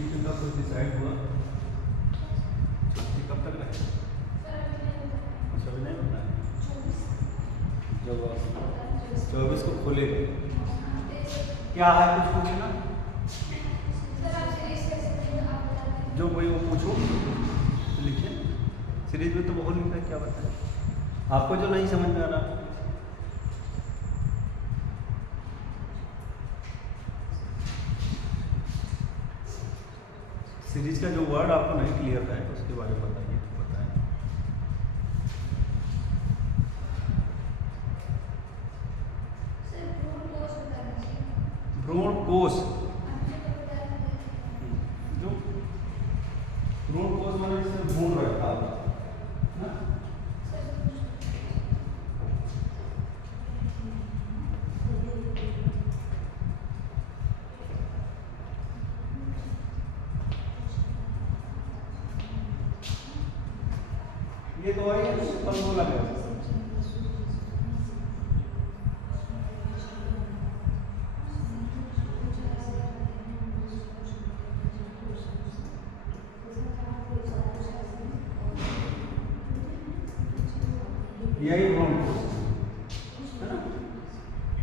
PhD का कुछ decide हुआ? छुट्टी कब तक रहे? सभी नहीं होता है जब 24 को खोलेगा। क्या है कुछ पूछना? जो वही वो पूछो तो लिखिए। सीरीज में तो बहुत लिखा है, क्या बताएं आपको जो नहीं समझ में आ रहा। सीरीज का जो वर्ड आपको नहीं क्लियर है उसके बारे में बताइए, बताएं। भ्रूण कोश, जो भ्रूण कोश माने जिसमें भ्रूण रहता है ना? ये तो है सिंपल बोला गया। यही भ्रूण है ना?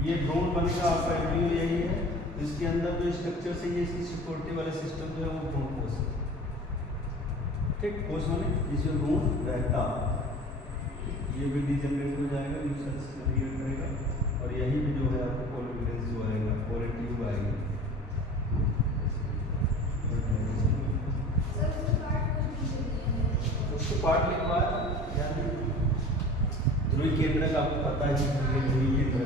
ये भ्रूण बनेगा आपका एम्ब्रियो, यही है। इसके अंदर जो स्ट्रक्चर से ये इसकी सिक्योरिटी वाला सिस्टम जो है वो भ्रूण कोश है। ठीक, कोश माने जिसमें भ्रूण रहता, ये भी डीजनरेट हो जाएगा, न्यू सेल्स क्रिएट करेगा, और यही भी जो है आपको कोलोग्रेंस जो आएगा, पोलन ट्यूब आएगी। उसके पार्ट लिखवा यानी ध्रुवी केंद्र का आपको पता है, ये ध्रुवी केंद्र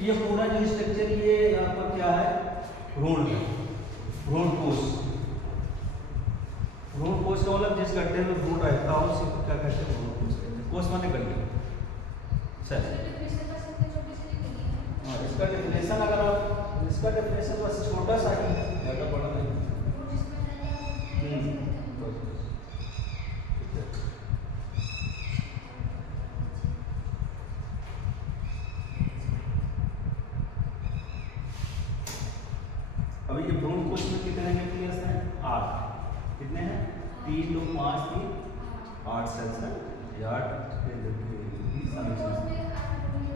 ये पूरा जो स्ट्रक्चर ये आपका क्या है? भ्रूण है, भ्रूण कोश। भ्रूण कोश का मतलब जिस गड्ढे में भ्रूण रहता हो उसी को क्या कहते हैं? भ्रूण कोश कहते हैं। कोश माने गड्ढे। सर हाँ, इसका डेफिनेशन अगर आप इसका डेफिनेशन बस छोटा सा ही है, ज़्यादा बड़ा नहीं। अभी ये भ्रूण कोश में कितने न्यूक्लियस हैं? 8। कितने हैं? 3 2 5 3 8 सेल्स हैं। ये 8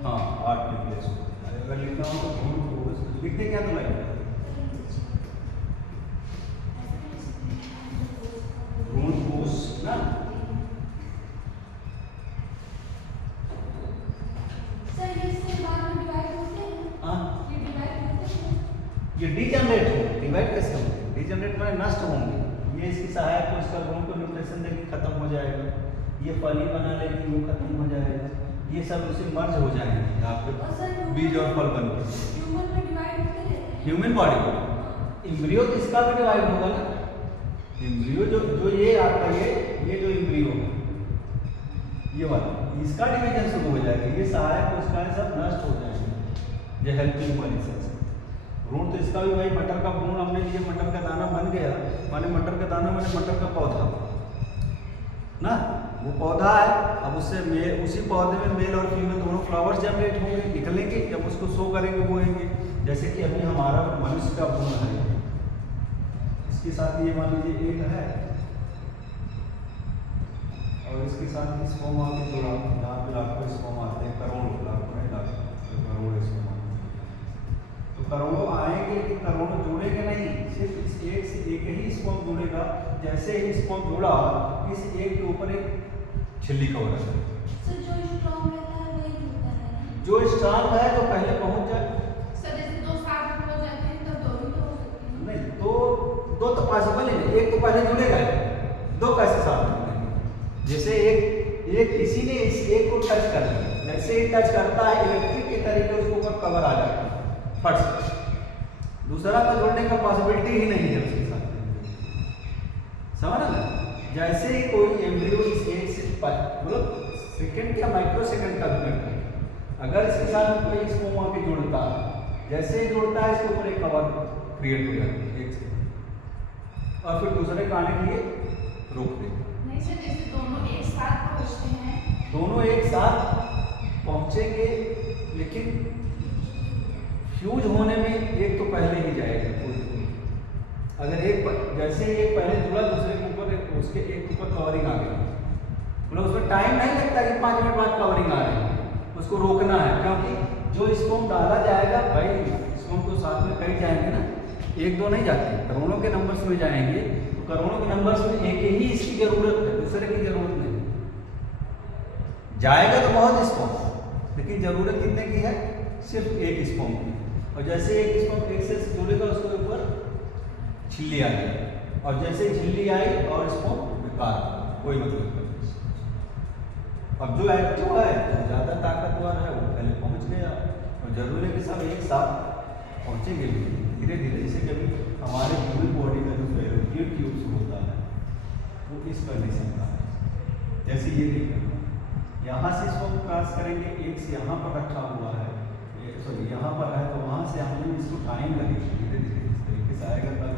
हाँ 8 न्यूक्लियस होते हैं। अगर लिखना हो तो भ्रूण कोश लिखते क्या तो लगेगा? भ्रूण कोश ना। ये डीजनरेट होंगे, डिवाइड कैसे होंगे? डीजनरेट माने नष्ट होंगे। ये इसकी सहायक को इसका भ्रूण को न्यूट्रिशन देकर खत्म हो जाएगा, ये फली बना लेगी वो खत्म हो जाएगा, ये सब उसे मर्ज हो जाएंगे आपके बीज और फल बन के। ह्यूमन बॉडी में एम्ब्रियो तो इसका भी डिवाइड होगा ना। एम्ब्रियो जो ये आपका ये जो एम्ब्रियो है ये वाला, इसका डिवीजन शुरू हो जाएगा, ये सहायक कोशिकाएं सब नष्ट हो जाएंगे, ये हेल्पिंग वाली सेल्स। भ्रूण तो इसका भी भाई मटर का भ्रूण हमने लिए, मटर का दाना बन गया, माने मटर का दाना माने मटर का पौधा ना, वो पौधा है। अब उससे उसी पौधे में मेल और फीमेल दोनों फ्लावर्स जनरेट होंगे, निकलेंगे, जब उसको शो करेंगे बोएंगे। जैसे कि अभी हमारा मनुष्य का भ्रूण है, इसके साथ ये मान लीजिए एक है और इसके साथ स्पर्म आके जोड़ा, जहाँ पे लाखों स्पर्म आते हैं, करोड़ों, लाखों नहीं लाखों, करोड़ों स्पर्म आते हैं। तो करोड़ों आएंगे कि करोड़ों जुड़ेंगे नहीं, सिर्फ इस एक से एक ही स्पर्म जुड़ेगा। जैसे ही स्पर्म जुड़ा, इस एक के ऊपर एक छिल्ली का हो जाता है। जो स्ट्रांग है तो पहले पहुंच जाए। सर जैसे दो साथ हो जाते हैं तब दोनों तो दो तो पॉसिबल ही नहीं, एक तो पहले जुड़ेगा ही, दो कैसे साथ जुड़ेंगे? जैसे एक किसी ने इस एक को टच कर दिया, जैसे ही टच करता है इलेक्ट्रिक के तरीके उसके ऊपर कवर आ जाता है फट से, दूसरा तो जुड़ने का पॉसिबिलिटी ही नहीं है उसके साथ। समझ ना? जैसे ही कोई एम्ब्रियो इस एक से मतलब सेकंड या माइक्रो सेकंड का भी करता है, अगर इसके साथ कोई इसको वहां पे जुड़ता है, जैसे ही जुड़ता है इसके ऊपर एक कवर क्रिएट हो जाती है एक से, और फिर दूसरे का आने के लिए रोक देगा। नहीं सर, जैसे दोनों एक साथ पहुंचते हैं, दोनों एक साथ पहुंचेंगे, लेकिन फ्यूज होने में एक तो पहले ही जाएगा कोई। अगर एक जैसे ही एक पहले जुड़ा दूसरे के ऊपर उसके एक ऊपर कवरिंग आ गई, मतलब उसमें टाइम नहीं लगता कि 5 मिनट बाद कवरिंग आ रही है, उसको रोकना है, क्योंकि जो स्पर्म डाला जाएगा भाई, स्पर्म तो साथ में कई जाएंगे ना, एक दो नहीं जाते, करोड़ों के नंबर्स में जाएंगे, तो करोड़ों के नंबर्स में एक ही इसकी जरूरत है, दूसरे की जरूरत नहीं। जाएगा तो बहुत स्पर्म, लेकिन जरूरत कितने की है? सिर्फ एक स्पर्म की। और जैसे एक स्पर्म एक से जुड़ेगा उसके ऊपर झिल्ली आ गई, और जैसे झिल्ली आई और स्पर्म बेकार, कोई मतलब नहीं। अब जो एक्टिव है, जो ज़्यादा ताकतवर है, वो पहले पहुंच गया, और जरूरी है कि सब एक साथ पहुंचेंगे भी धीरे धीरे। जैसे कभी हमारे ह्यूमन बॉडी का जो फैलोपियन ट्यूब्स होता है वो इस कंडीशन का है, जैसे ये देखा यहाँ से इसको क्रॉस करेंगे, एक से यहाँ पर रखा हुआ है, सॉरी यहाँ पर है, तो वहाँ से आने में इसको टाइम लगेगा, धीरे धीरे इस तरीके से आएगा तब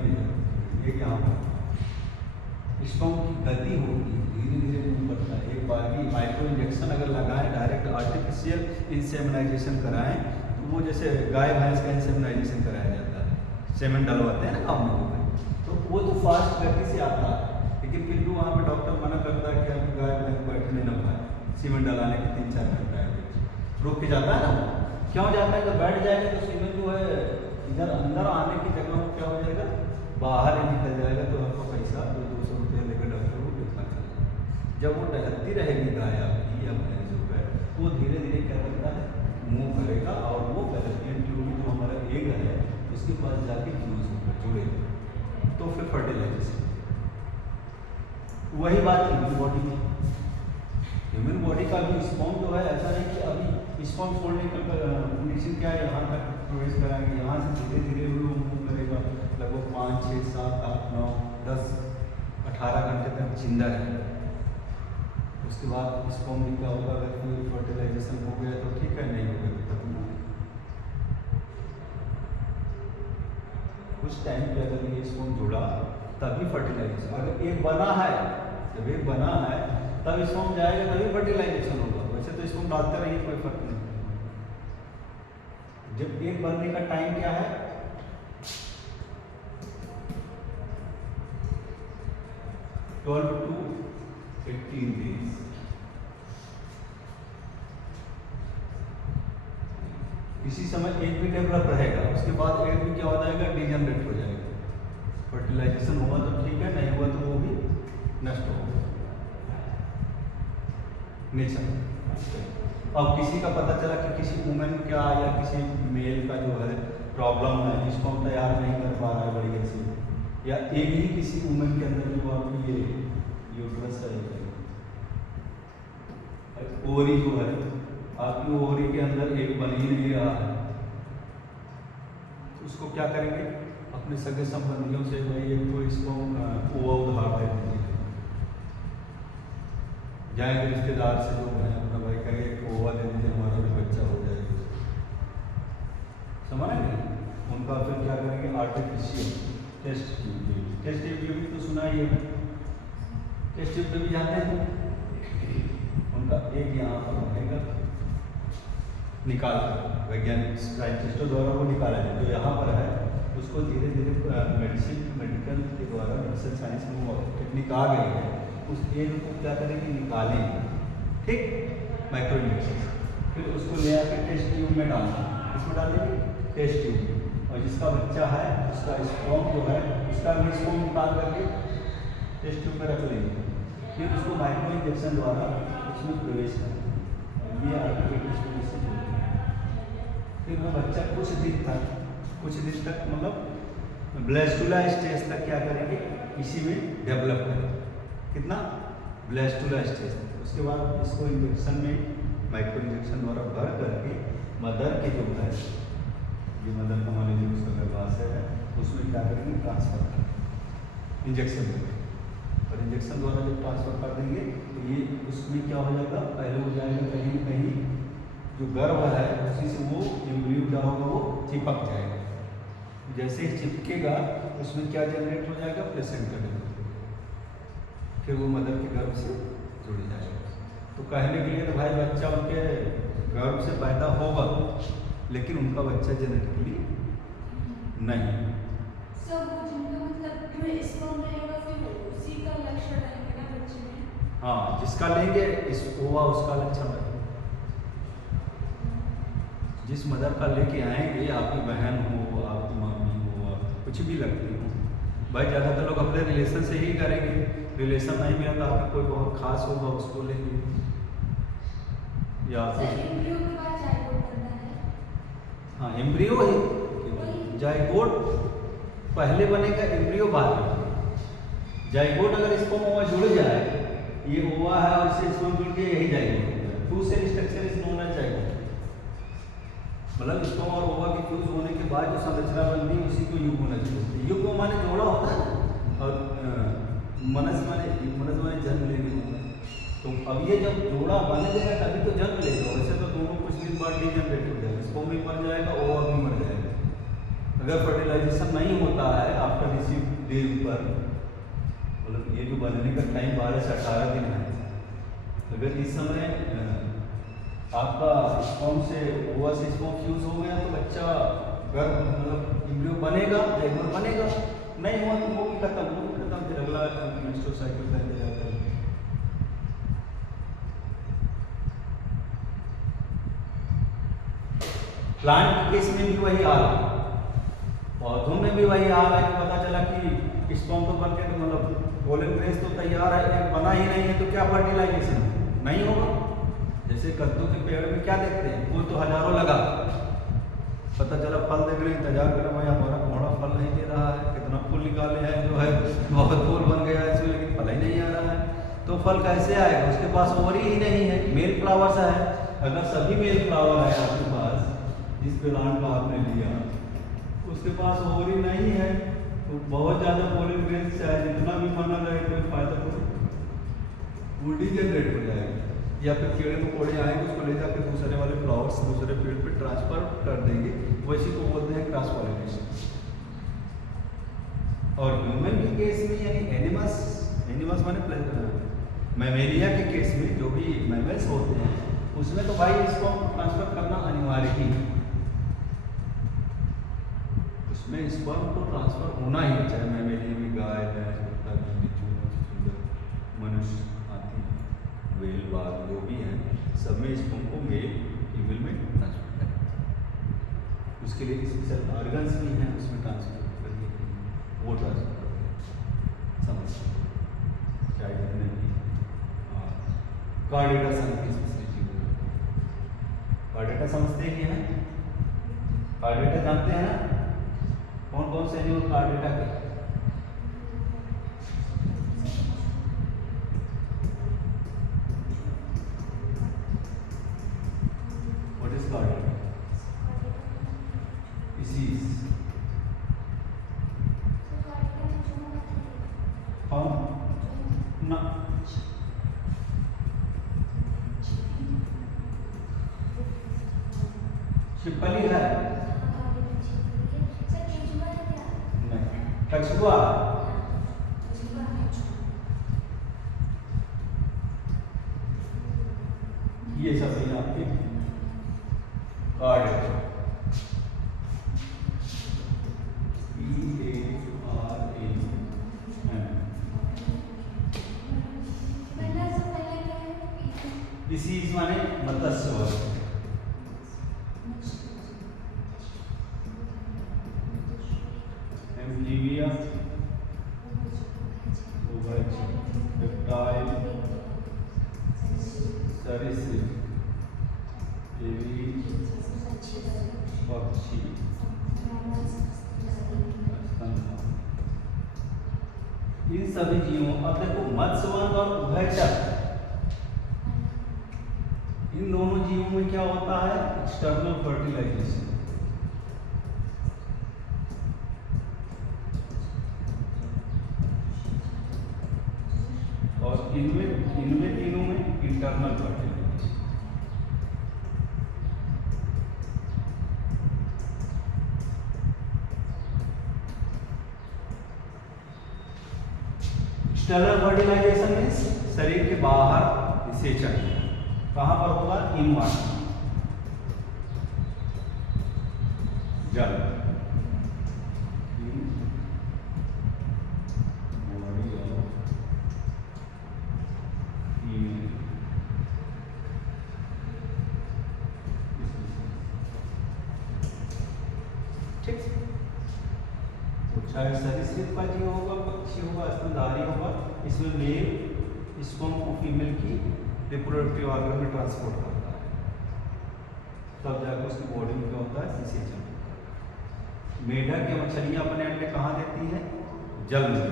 ये यहाँ पर स्पर्म की गति होगी, धीरे धीरे मूव करता है। एक बार भी माइक्रो इंजेक्शन अगर लगाएं, डायरेक्ट आर्टिफिशियल इंसेमिनाइजेशन कराएं, तो वो जैसे गाय भैंस का इंसेमिनाइजेशन कराया जाता है, सेमेन डलवाते हैं ना गाँव में, तो वो तो फास्ट गति से आता है, लेकिन फिर भी वहाँ पे डॉक्टर मना करता है कि अभी गाय भैंस बैठने न पाए, सीमेंट डलाने के 3-4 घंटा रोक के जाता है ना। क्यों जाता है? जब बैठ जाएगा तो सीमेंट जो है इधर अंदर आने की जगह में क्या हो जाएगा, बाहर ही निकल जाएगा, तो आपका पैसा 200 रुपये लेकर डॉक्टर को दिखा चलेगा। जब वो टहलती रहेगी गाय आपकी या भैंस जो है, वो धीरे धीरे क्या करता है, मूव करेगा, और वो फैलोपियन ट्यूब जो हमारा एग है उसके पास जाके फ्यूज होगा, जुड़ेगा, तो फिर फर्टिलाइजेशन। वही बात ह्यूमन बॉडी में, ह्यूमन बॉडी का भी स्पर्म जो है, ऐसा नहीं कि अभी स्पर्म फोल्डिंग कंडीशन क्या है, यहाँ तक प्रवेश कराएंगे, यहाँ से धीरे धीरे वो मूव करेगा, लगभग 5, 6, 7, 8, 9, 10, 18 घंटे तक जिंदा रहेगा। उसके बाद स्पर्म भी क्या होगा, अगर कोई फर्टिलाइजेशन हो गया तो ठीक है, नहीं हो गया तो खत्म हो गया। कुछ टाइम पे अगर ये स्पर्म जुड़ा तभी फर्टिलाइजेशन, अगर एक बना है, जब एक बना है तब स्पर्म जाएगा तभी फर्टिलाइजेशन होगा, वैसे तो स्पर्म डालते रहिए कोई फर्क नहीं। जब एक बनने का टाइम क्या है, 12 to 18 डेज। इसी समय एक भी डेवलप रहेगा, उसके बाद एक भी क्या हो जाएगा, डिजनरेट हो जाएगा। फर्टिलाइजेशन हुआ तो ठीक है, नहीं हुआ तो वो भी नष्ट होगा, नेचर। अब किसी का पता चला कि किसी वुमेन का या किसी मेल का जो है प्रॉब्लम है, स्पर्म तैयार नहीं कर पा रहा है बढ़िया से, या एक ही किसी वुमेन के अंदर जो आपकी ये यूट्रस है, ओवरी जो है आपकी, ओवरी के अंदर एक बन ही नहीं रहा है, उसको क्या करेंगे, अपने सगे संबंधियों से भाई एक तो स्पर्म ओवा उधार दे दीजिए, जाएंगे रिश्तेदार से जो है अपना भाई कहेंगे ओवा दे दीजिए, हमारा भी बच्चा हो जाएगा। समझ नहीं, उनका फिर क्या करेंगे, artificial test tube. Test tube तो सुना ही है, टेस्ट ट्यूब भी जानते हैं, उनका एक यहाँ पर रहेगा, निकाल वैज्ञानिक साइंटिस्टों द्वारा वो निकाला जाए, जो यहाँ पर है उसको धीरे धीरे मेडिकल के द्वारा, मेडिकल साइंस में वो टेक्निक आ गई है, उस एग को क्या करेंगे, निकालेंगे, ठीक, माइक्रो इंजेक्शन, फिर उसको ले आकर टेस्ट ट्यूब में डालना, इसमें डालेंगे टेस्ट ट्यूब, और जिसका बच्चा है उसका स्पर्म जो है उसका भी स्पर्म निकाल करके टेस्ट ट्यूब में रख लेंगे, फिर उसको माइक्रो इंजेक्शन द्वारा उसमें प्रवेश करेंगे, ये आर्टिफिशियल से जुड़ेगा। फिर वो बच्चा कुछ दिन तक मतलब ब्लेस्टुला स्टेज तक क्या करेंगे, इसी में डेवलप करेंगे। कितना? ब्लेस्टुला स्टेज तक। उसके बाद इसको इंजेक्शन में, माइक्रो इंजेक्शन द्वारा भर करके मदर के जो है, ये मदर का मान लीजिए उसका गर्भाशय है, उसमें क्या करेंगे, ट्रांसफर करेंगे इंजेक्शन देंगे। और इंजेक्शन द्वारा जब ट्रांसफर कर देंगे तो ये उसमें क्या हो जाएगा, पहले हो जाएगा कहीं न कहीं जो गर्भ है उसी से वो एम्ब्रियो क्या होगा, वो चिपक जाएगा। जैसे ही चिपकेगा उसमें क्या जनरेट हो जाएगा, प्लेसेंटा जनरेट, फिर वो मदर के गर्भ से जुड़ जाएगा। तो कहने के लिए तो भाई बच्चा उनके गर्भ से पैदा होगा, लेकिन उनका बच्चा जेनेटिकली नहीं। सब वो जिनका मतलब जो स्पर्म रहेगा फिर उसी का लक्षण रहेगा ना बच्चे में। हाँ, जिसका लेंगे इस ओवा उसका लक्षण रहेगा। जिस मदर का लेके आएंगे, आपकी बहन हो, आपकी मम्मी हो, आप कुछ भी लगती हो, भाई ज़्यादातर लोग अपने रिलेशन से ही करेंगे। रिलेशन नहीं मिला तो आपका कोई बहुत खास होगा उसको लेंगे, या सर फिर एम्ब्रियो के बाद जाइगोट करना है। हाँ एम्ब्रियो ही, जाइगोट पहले बनेगा, एम्ब्रियो बाद में। जाइगोट अगर स्पर्म ओवा जुड़ जाए, ये ओवा है और इससे स्पर्म जुड़ के यही जाइगोट हो जाए। Two cell structure is known as zygote. मतलब स्पर्म और ओवा के फ्यूज होने के बाद जो संरचना बनती है उसी को युग होना चाहिए। युग माने जोड़ा होता है, और मनस माने जन्म लेने होता है। तो अब ये जब जोड़ा बनेगा तभी तो जन्म लेगा, वैसे तो दोनों कुछ दिन बाद डीजनरेट हो जाएगा, स्पर्म भी मर जाएगा, ओवा भी मर जाएगा। अगर फर्टिलाइजेशन नहीं होता है आफ्टर रिसीव डेज पर, मतलब ये जो बनने का टाइम 12 से 18 दिन है, अगर इस समय आपका स्पर्म से ओवा से स्पर्म फ्यूज हो गया तो बच्चा गर्भ मतलब एम्ब्रियो बनेगा, जाइगोट बनेगा। नहीं हुआ तो वो भी खत्म, फिर अगला मेंस्ट्रुअल साइकिल का इंतजार करेंगे। प्लांट के केस में भी वही हाल है, पौधों में भी वही हाल है कि पता चला कि स्पर्म तो बन के तो मतलब पोलन ग्रेन्स तो तैयार है, बना ही नहीं है, तो क्या फर्टिलाइजेशन नहीं होगा। जैसे कद्दू के पेड़ में क्या देखते हैं, फूल तो हजारों लगा, पता चला फल देख रहे हैं, इंतजार कर रहे हैं, हमारा घोड़ा फल नहीं दे रहा है, कितना फूल निकाले हैं, जो है बहुत फूल बन गया है इसमें, लेकिन फल ही नहीं आ रहा है। तो फल कैसे आएगा, उसके पास ओवरी ही नहीं है, मेल फ्लावर्स है। अगर सभी मेल फ्लावर है आपके पास, जिस प्लांट का आपने लिया उसके पास ओवरी नहीं है, तो बहुत ज़्यादा पोलन ग्रेन्स चाहे जितना भी माना रहे कोई फायदा नहीं, उल्टी जनरेट हो जाएगी। या फिर कीड़े मकोड़े आएंगे, उसको ले जाकर दूसरे वाले फ्लावर्स दूसरे पेड़ पे ट्रांसफर कर देंगे, वैसे को बोलते हैं क्रॉस पॉलिनेशन। और ह्यूमन के केस में यानी एनिमल्स माने मैमेलिया के केस में जो भी मैमल्स होते हैं उसमें तो भाई इसको ट्रांसफर करना अनिवार्य ही है, उसमें स्पर्म को ट्रांसफर होना ही है, चाहे मैमेलिया में गाय, भैंस, कुत्ता, बिल्ली, मनुष्य, हाथी, वेल, बाघ जो भी हैं, सब में स्पर्म को मेल फीमेल में ट्रांसफर करें। उसके लिए स्पेशल ऑर्गन्स भी हैं, उसमें ट्रांसफर करके वो ट्रांसफर करें। समझ क्या करने की कार्डेटा सन की स्पेशलिटी हो। कार्डेटा समझते ही हैं, कार्डेटा जानते हैं ना, कौन कौन से एनिमल कार्डेटा के? What is cardiac? Disease. ना छिपकली है, नहीं कछुआ, ये सब है आपके कार्ड। डिसीज माने मत्स्य वर्ग, एम्फीबिया, रेप्टाइल, सरीसृप, पक्षी, स्तनधारी, इन सभी जीवों, अब देखो मत्स्यवन और उभयचर, इन दोनों जीवों में क्या होता है? External fertilization. और इनमें तीनों में internal fertilization. External fertilization means शरीर के बाहर निषेचन। कहां पर होगा? इनवर्ड, जल, ठीक। तो चाहे सरीसृप का जीव होगा, पक्षी होगा, स्तनधारी होगा, इसमें मेल स्पर्म को फीमेल की रिप्रोडक्टिव ऑर्गन में ट्रांसपोर्ट करता है, तब जाकर उसकी बॉडी में क्या होता है? निषेचन। मेढक या मछलियां अपने अंडे कहाँ देती हैं? जल में,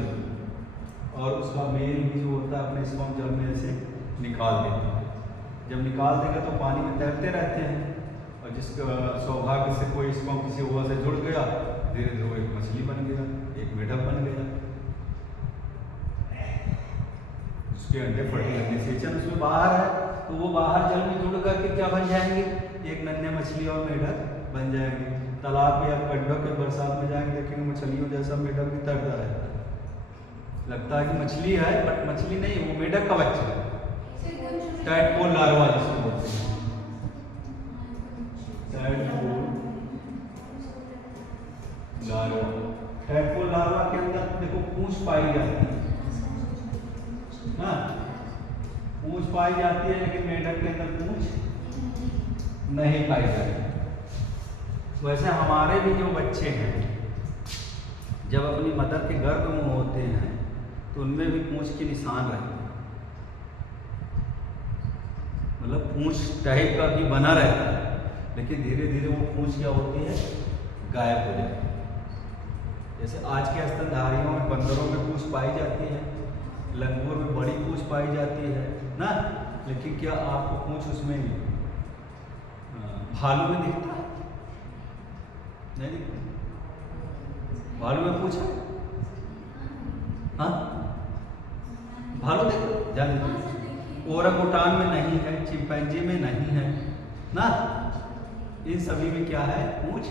और उसका मेल भी जो होता है अपने स्पर्म जल में से निकाल देता है। जब निकाल देगा तो पानी में तैरते रहते हैं, और जिसका सौभाग्य से कोई स्पर्म किसी हुआ से जुड़ गया, धीरे धीरे वो एक मछली बन गया, एक मेढक बन गया। उसके अंडे फर्टिलाइजेशन निषेचन उसमें बाहर है, तो वो बाहर जल में जुड़ करके क्या बन जाएंगे? एक नन्हे मछली और मेढक बन जाएंगे। तालाब या गड्ढों के बरसात में जाएंगे, देखेंगे मछलियों जैसा मेढक भी तैरता रहता है, लगता है कि मछली है, बट मछली नहीं, वो मेढक का बच्चा है, टैडपोल लार्वा जिसको बोलते हैं। टैडपोल लार्वा के अंदर देखो पूंछ पाई जाती है ना, पूंछ पाई जाती है, लेकिन मेढक के अंदर पूंछ नहीं पाई जाती। वैसे हमारे भी जो बच्चे हैं जब अपनी मदर के गर्भ में होते हैं तो उनमें भी पूंछ के निशान रहते हैं, मतलब पूंछ टाइप का भी बना रहता है, लेकिन धीरे धीरे वो पूंछ क्या होती है? गायब हो जाती है। जैसे आज के स्तनधारियों में, बंदरों में पूंछ पाई जाती है, लंगूर में बड़ी पूंछ पाई जाती है ना, लेकिन क्या आपको पूंछ उसमें भालू में दिखता है? नहीं दिखता। भालू में पूंछ है? हाँ, भालू देखो जान, ओरंगुटान में नहीं है, चिंपैंजी में नहीं है ना, इन सभी में क्या है? पूंछ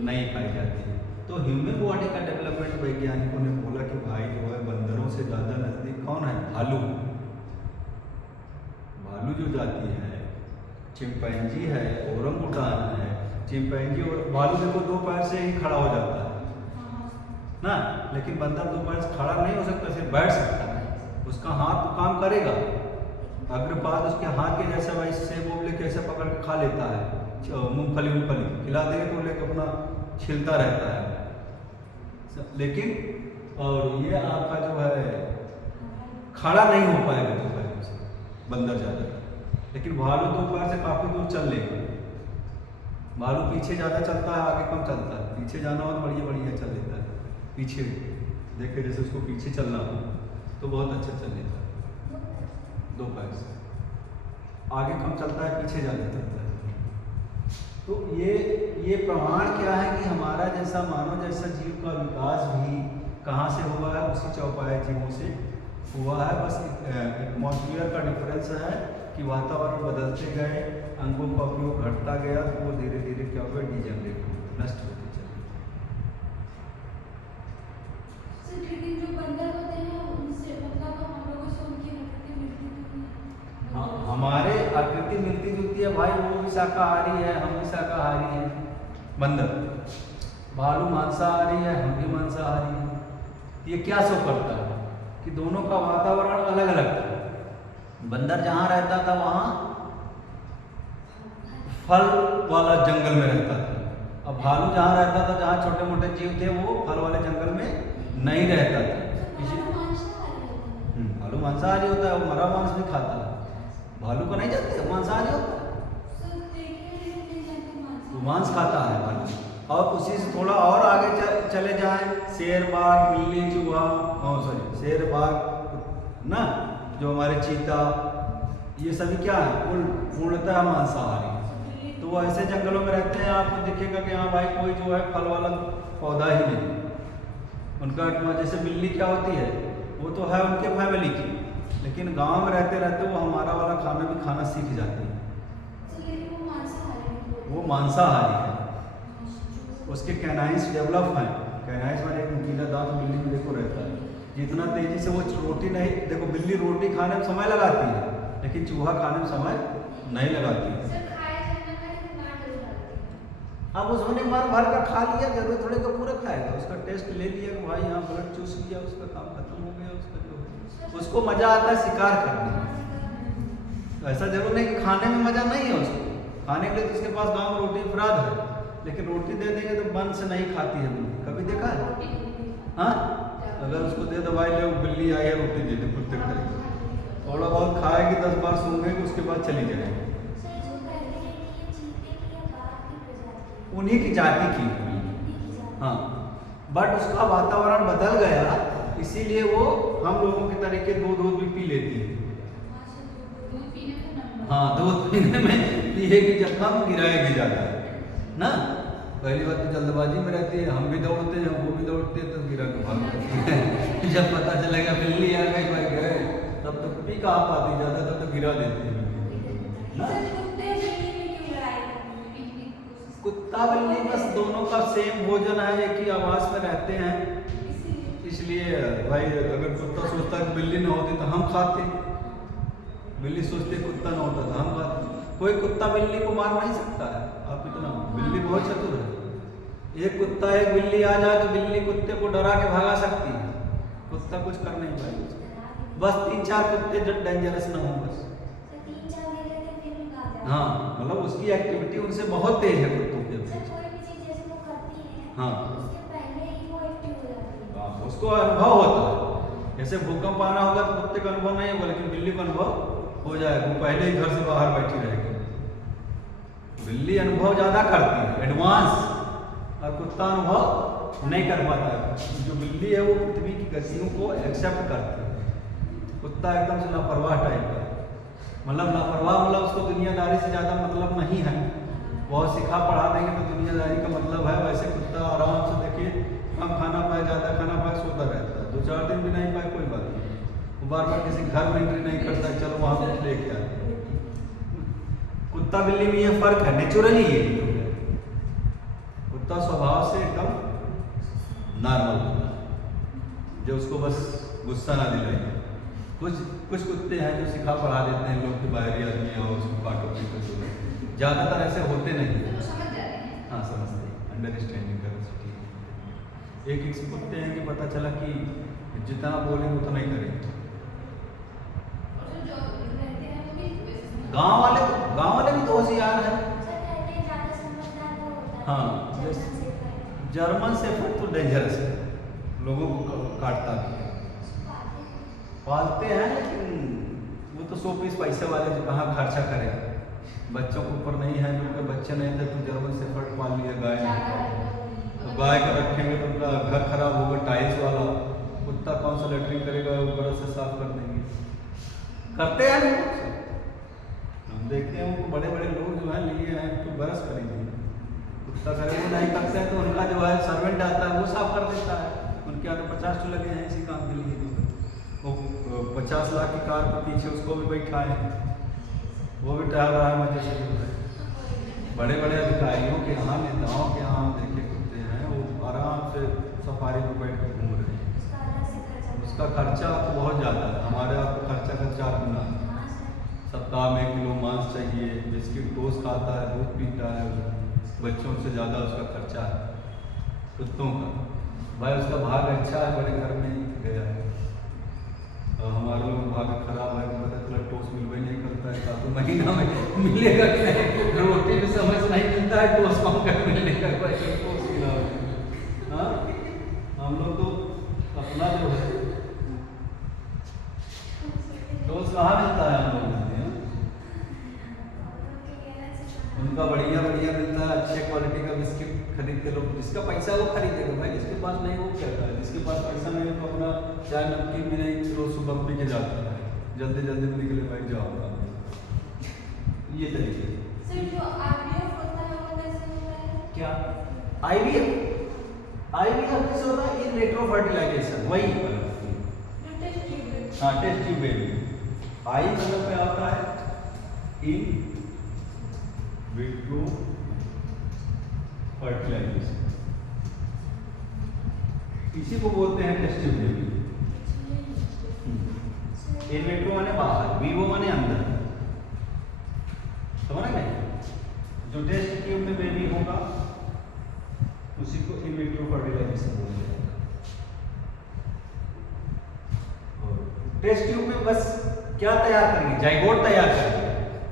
नहीं पाई जाती है। तो ह्यूमन बॉडी का डेवलपमेंट वैज्ञानिकों ने बोला कि भाई जो है बंदरों से ज़्यादा नज़दीक कौन है? भालू। भालू जो जाती है, चिंपैंजी है, ओरंगुटान है, चिंपैंजी और भालू देखो दो पैर से ही खड़ा हो जाता है ना, लेकिन बंदर दो पैर से खड़ा नहीं हो सकता, सिर्फ बैठ सकता है। उसका हाथ तो काम करेगा, अग्रपाद उसके हाथ के जैसा भाई सेब वो लेके ऐसे पकड़ के खा लेता है, मूंगफली खिला देंगे तो लेके अपना छिलता रहता है, लेकिन और ये आपका जो है खड़ा नहीं हो पाएगा दो पैर से बंदर ज़्यादा, लेकिन भालू दो पैर से काफ़ी दूर चल लेगा। भालू पीछे ज़्यादा चलता है, आगे कम चलता है, पीछे जाना हो तो बढ़िया बढ़िया चल लेता है, पीछे देखे जैसे उसको पीछे चलना हो तो बहुत अच्छा चल लेता है दो पैर से, आगे कम चलता है, पीछे ज़्यादा चलता है। तो ये प्रमाण क्या है कि हमारा जैसा मानव जैसा जीव का विकास भी कहाँ से हुआ है? उसी चौपाया जीवों से हुआ है। बस एटमॉस्फेयर का डिफरेंस है कि वातावरण बदलते गए, अंगों का उपयोग घटता गया, तो वो धीरे धीरे क्या हुआ? डिजेनरेट हो, नष्ट होते चले। लेकिन जो बंदर होते हैं उनसे मतलब हम लोगों से उनकी आकृति मिलती है? हाँ, हमारे आकृति मिलती जुलती है भाई, वो भी शाकाहारी है, हम भी शाकाहारी हैं। बंदर, भालू मांसाहारी है, हम भी मांसाहारी हैं। ये क्या शो करता है कि दोनों का वातावरण अलग अलग था। बंदर जहाँ रहता था वहाँ फल वाला जंगल में रहता था, अब भालू जहाँ रहता था, जहाँ छोटे मोटे जीव थे, वो फल वाले जंगल में नहीं रहता था। भालू मांसाहारी होता है, वो मरा मांस भी खाता है। भालू को नहीं जानते, मांसाहारी होता है, वो मांस खाता है भालू। और उसी से थोड़ा और आगे चले जाएं, शेर, बाघ, बिल्ली, चूहा सॉरी शेर, बाघ ना, जो हमारे चीता, ये सभी क्या है, पूर्णतः मांसाहारी। तो वो ऐसे जंगलों में रहते हैं, आपको दिखेगा कि हाँ भाई कोई जो है फल वाला पौधा ही नहीं। उनका जैसे बिल्ली क्या होती है, वो तो है उनके फैमिली की, लेकिन गांव में रहते रहते वो हमारा वाला खाना भी खाना सीख जाती है। वो मांसाहारी है, उसके कैनाइंस डेवलप हैं। कैनाइंस वाले एक नुकीला दांत बिल्ली में देखो रहता है, जितना तेजी से वो रोटी नहीं, देखो बिल्ली रोटी खाने में समय लगाती है, लेकिन चूहा खाने में समय नहीं लगाती है। अब उसने मार भर का खा लिया, जरूर थोड़े का पूरा खाएगा, उसका टेस्ट ले लिया कि भाई यहाँ ब्लड चूस लिया, उसका काम खत्म हो गया, उसका जो उसको मजा आता है शिकार करने में। तो ऐसा जरूर नहीं कि खाने में मजा नहीं है उसको, खाने के लिए जिसके पास गाँव में रोटी अपराध है, लेकिन रोटी दे देंगे तो मन से नहीं खाती है बिल्ली। कभी देखा है? हाँ, अगर उसको दे दो भाई ले बिल्ली आई है रोटी दे दे, कुत्ते की तरह थोड़ा बहुत खाएगी, 10 बार सूंघेगी, उसके बाद चली जाएगी। उन्हीं की जाति की, हाँ, बट उसका वातावरण बदल गया, इसीलिए वो हम लोगों के तरीके दूध भी पी लेती है। हाँ, दूध पीने में पिएगी जब कम, गिराएगी ज़्यादा ना। पहली बात तो जल्दबाजी में रहती है, हम भी दौड़ते हैं, वो भी दौड़ते हैं, तो गिरा के भाग जब पता चलेगा बिल्ली आ गई भाई गए, तब तो पी कहाँ पाती, ज़्यादा तो गिरा देती है ना। कुत्ता बिल्ली बस दोनों का सेम भोजन है, एक ही आवास में रहते हैं, इसलिए भाई अगर कुत्ता सोचता कि बिल्ली ना होती तो हम खाते, बिल्ली सोचती कुत्ता ना होता तो हम खाते। कोई कुत्ता बिल्ली को मार नहीं सकता है, आप इतना, बिल्ली बहुत चतुर है। एक कुत्ता एक बिल्ली आ जाए तो बिल्ली कुत्ते को डरा के भगा सकती है, कुत्ता कुछ कर नहीं पाएगा। बस 3-4 कुत्ते जो डेंजरस ना हो बस। हाँ, मतलब उसकी एक्टिविटी उनसे बहुत तेज है कुत्तों के। हाँ, उसको अनुभव होता है, जैसे भूकंप आना होगा तो कुत्ते का अनुभव नहीं होगा, लेकिन बिल्ली का अनुभव हो जाएगा, वो पहले ही घर से बाहर बैठी रहेगी। बिल्ली अनुभव ज़्यादा करती है, एडवांस, और कुत्ता अनुभव नहीं कर पाता है। जो बिल्ली है वो पृथ्वी की गतियों को एक्सेप्ट करती है, कुत्ता एकदम से लापरवाह टाइप का, मतलब लापरवाह, मतलब उसको दुनियादारी से ज़्यादा मतलब नहीं है। बहुत सिखा पढ़ा देंगे तो दुनियादारी का मतलब है, वैसे कुत्ता आराम से देखिए, कम खाना पाए, ज़्यादा खाना पाए, सोता रहता है, 2-4 दिन भी नहीं पाए कोई बात नहीं, वो बार बार किसी घर में एंट्री नहीं करता, चलो वहाँ कुछ लेके आए। कुत्ता बिल्ली में ये फर्क है, नेचुरली ये कुत्ता स्वभाव से एकदम नॉर्मल होता है, जो उसको बस गुस्सा ना दिलाए। कुछ कुत्ते हैं जो सिखा पढ़ा देते हैं लोग के, बाहरी आदमी आओ उसको काटो पीटो, ज़्यादातर ऐसे होते नहीं। हाँ, समझते हैं, अंडरस्टैंडिंग कैपेसिटी। एक कुत्ते हैं कि पता चला कि जितना बोलेंगे उतना ही करेंगे। गांव वाले भी तो होशियार हैं। हाँ, जर्मन शेफर्ड तो डेंजरस है, लोगों को काटता भी है। पालते हैं लेकिन वो तो 100 पीस पैसे वाले जो कहाँ खर्चा करें, बच्चों के ऊपर नहीं है, जो बच्चे नहीं थे तो जर्मन शेफर्ड पाल लिया, गाय तो गाय को रखेंगे तो उनका घर खराब होगा, टाइल्स वाला। कुत्ता कौन सा लेटरिन करेगा, वो ब्रश से साफ कर देंगे, करते हैं हम देखते हैं। उनको बड़े बड़े लोग जो है लिए हैं तो ब्रश करेंगे, कुत्ता करे वो नहीं करते हैं तो उनका जो है सर्वेंट आता है वो साफ कर देता है। उनके यहाँ तो 50 तो लगे हैं इसी काम के लिए, वो 50 लाख की कार के पीछे उसको भी बैठाए हैं, वो भी टहल रहा है मजे से। बड़े बड़े अधिकारियों के यहाँ, नेताओं के यहाँ देखे कुत्ते हैं, वो आराम से सफारी पर बैठ कर घूम रहे हैं। उसका खर्चा तो बहुत ज़्यादा है, हमारे आपको खर्चा का 4 गुना है। सप्ताह में 1 किलो मांस चाहिए, बिस्किट टोस्ट खाता है, दूध पीता है, बच्चों से ज़्यादा उसका खर्चा है कुत्तों का। भाई उसका भाग अच्छा है, बड़े घर में गया है, और हमारा लोग भाग खराब है, पता चला टोस्ट मिलवे नहीं करता है, तो महीना में मिलेगा कि नहीं, रोटी भी समझ नहीं मिलता है, टोस्ट कम कर मिलने का टोस्ट मिला। हाँ, हम लोग तो अपना जो है टोस्ट कहाँ मिलता है, हम लोग उनका बढ़िया बढ़िया मिलता है, अच्छे क्वालिटी का बिस्किट खरीद के लोग, जिसका पैसा है वो खरीदेगा भाई, जिसके पास नहीं वो क्या करे, जिसके पास पैसा नहीं है तो अपना चाय नमकीन भी नहीं रोज सुबह पी के जाता है, जल्दी जल्दी में निकले भाई जाओ। ये तरीके सर जो आईवीएफ होता है वो कैसे होता है? क्या आईवीएफ कैसे होता है? इन विट्रो फर्टिलाइजेशन, वही जो टेस्ट ट्यूब है। हाँ टेस्ट ट्यूब बेबी। आई मतलब क्या होता है? इन विट्रो फर्टिलाइजेशन, इसी को बोलते हैं test tube baby. In vitro माने बाहर, वीवो माने अंदर, समझ गए? जो टेस्ट ट्यूब में बेबी होगा उसी को इन विट्रो फर्टिलाइजेशन बोलते हैं। टेस्ट ट्यूब में बस क्या तैयार करेंगे? जाइगोट तैयार करेंगे,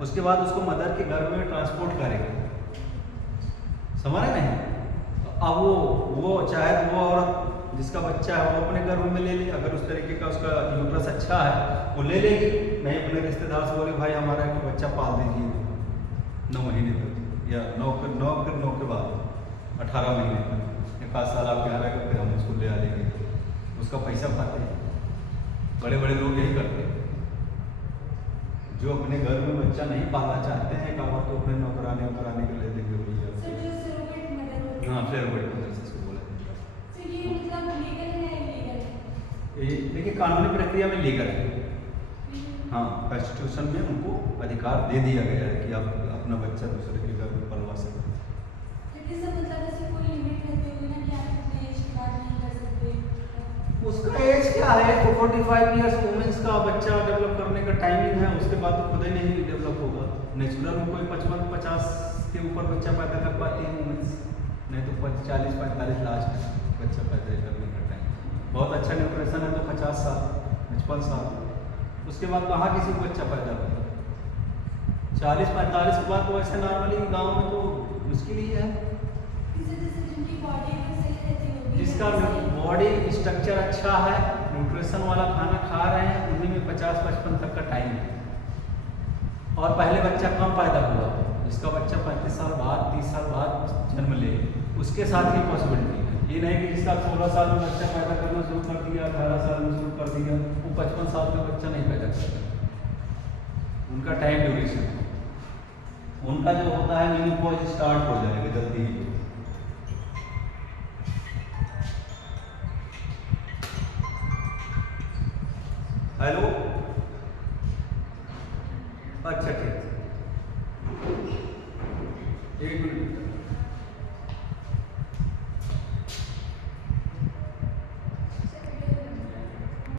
उसके बाद उसको मदर के गर्भ में ट्रांसपोर्ट करेंगे, समझ रहे नहीं? अब वो चाहे वो औरत जिसका बच्चा है वो अपने गर्भ में ले ले, अगर उस तरीके का उसका यूट्रस अच्छा है वो ले लेगी, नहीं अपने रिश्तेदार से बोले भाई हमारा एक बच्चा पाल दीजिए 9 महीने तक, या 9 के बाद 18 महीने तक, 1 साल आप यहाँ रहेगा फिर हम उसको ले आ लेंगे, उसका पैसा खाते हैं। बड़े बड़े लोग यही करते हैं, जो अपने घर में बच्चा नहीं पालना चाहते हैं तो अपने नौकरानी के ले देंगे भैया। सर जो सरोगेट मदर होती है। हाँ सरोगेट मदर से बोला जाता है। सर ये मतलब लीगल है या इलीगल है? ये देखिए कानूनी प्रक्रिया में लीगल है, हाँ कॉन्स्टिट्यूशन में उनको अधिकार दे दिया गया है कि आप अपना बच्चा दूसरे के घर में पलवा सकते हैं। लेकिन सर मतलब ऐसे कोई लिमिट रहती होगी ना कि आप इतने एज के बाद नहीं कर सकते? उसका एज क्या है? तो 45 इयर्स वुमेन्स का बच्चा डेवलप करने का टाइमिंग है, उसके बाद तो खुद ही नहीं डेवलप होगा। नेचुरल में कोई 55-50 के ऊपर बच्चा पैदा कर पाती है वुमेन्स, नहीं तो 40-45 लास्ट बच्चा पैदा करने का टाइम। बहुत अच्छा न्यूट्रिशन है तो 50 साल 55 साल, उसके बाद कहाँ किसी को बच्चा पैदा होगा? 40-45 के बाद तो ऐसे नॉर्मली गाँव में तो मुश्किल ही है। जैसे जिनकी बॉडी में सही रहती होगी, जिसका बॉडी स्ट्रक्चर अच्छा है, न्यूट्रिशन वाला खाना खा रहे हैं, उन्हीं में 50-55 तक का टाइम है। और पहले बच्चा कम पैदा हुआ, जिसका बच्चा 35 साल बाद 30 साल बाद जन्म ले, उसके साथ ही पॉसिबिलिटी है। ये नहीं कि जिसका 16 साल में बच्चा पैदा करना शुरू कर दिया, 18 साल में शुरू कर दिया, वो 55 साल में बच्चा नहीं पैदा करता। उनका टाइम ड्यूरेशन, उनका जो होता है मेनोपॉज स्टार्ट हो जाएगा जल्दी ही। हेलो, अच्छा